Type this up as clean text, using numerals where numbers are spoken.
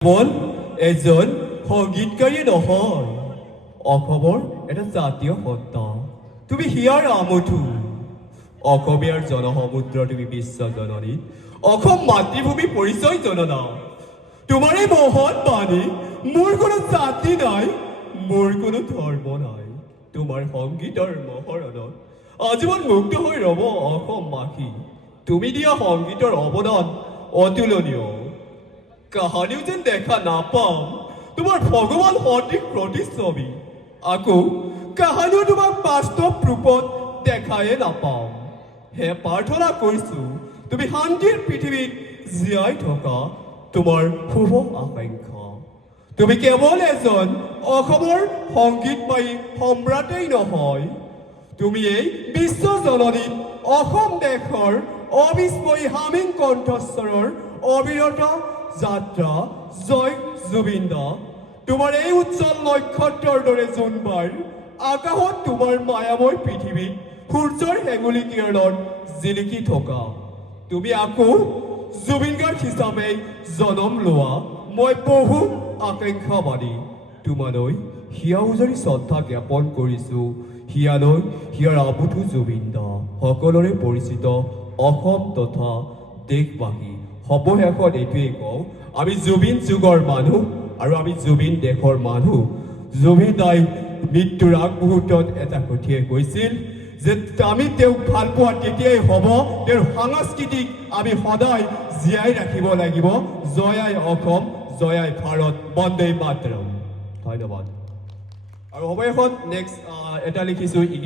কেৱল এজন সংগীতকাৰী নহয়, অসমৰ এটা জাতীয় সত্তা। তুমি হিয়াৰ আমঠু, অসমীয়াৰ জনসমুদ্ৰ তুমি বিশ্বজননী, অসম মাতৃভূমি পৰিচয় জননা। তোমাৰ এই মহৎ বাণী, মোৰ কোনো জাতি নাই, মোৰ কোনো ধৰ্ম নাই। তোমাৰ সংগীতৰ মহৰণত আজীৱন মুগ্ধ হৈ ৰব অসমবাসী। তুমি দিয়া সংগীতৰ অৱদান অতুলনীয়। কাহানিও যেন দেখা নাপাম তোমাৰ ভগৱান সদৃশ প্ৰতিচ্ছবি। আকৌ কাহানিও তোমাক বাস্তৱ ৰূপত দেখায়ে নাপাম। হে প্ৰাৰ্থনা কৰিছো তুমি শান্তিৰ পৃথিৱীত জীয়াই থকা তোমাৰ শুভ আকাংক্ষা। তুমি কেৱল এজন অসমৰ সংগীতময়ী সম্ৰাটেই নহয়, তুমি এই বিশ্বজননীত অসম দেশৰ অবিস্ময়ী হামিং কণ্ঠস্বৰৰ অবিৰত যাত্ৰা। জয় জুবিন দা। তোমাৰ এই উজ্জ্বল নক্ষত্ৰৰ দৰে জোনবাৰ আকাশত তোমাৰ মায়াময় পৃথিৱীত সূৰ্যৰ হেঙুলি কিৰণত জিলিকি থকা। তুমি আকৌ জুবিন গাৰ্গ হিচাপে জনম লোৱা মই বহু আকাংক্ষাবাদী। তোমালৈ হিয়া উজাৰি শ্ৰদ্ধা জ্ঞাপন কৰিছো। হিয়ালৈ হিয়াৰ আমঠু জুবিন দা। সকলোৰে পৰিচিত অসম তথা দেশবাসী সৱশেষত এইটোৱেই কওঁ, আমি জুবিন যুগৰ মানুহ আৰু আমি জুবিন দেশৰ মানুহ। জুবিন দাই মৃত্যুৰ আগমুহূৰ্তত এটা কথাই কৈছিল যে আমি তেওঁক ভাল পোৱা তেতিয়াই হ'ব, তেওঁৰ সাংস্কৃতিক আমি সদায় জীয়াই ৰাখিব লাগিব। জয়াই অসম, জয়াই ভাৰত, বন্দে মাতৰম। ধন্যবাদ। আৰু অৱশেষত নেক্সট এটা লিখিছোঁ।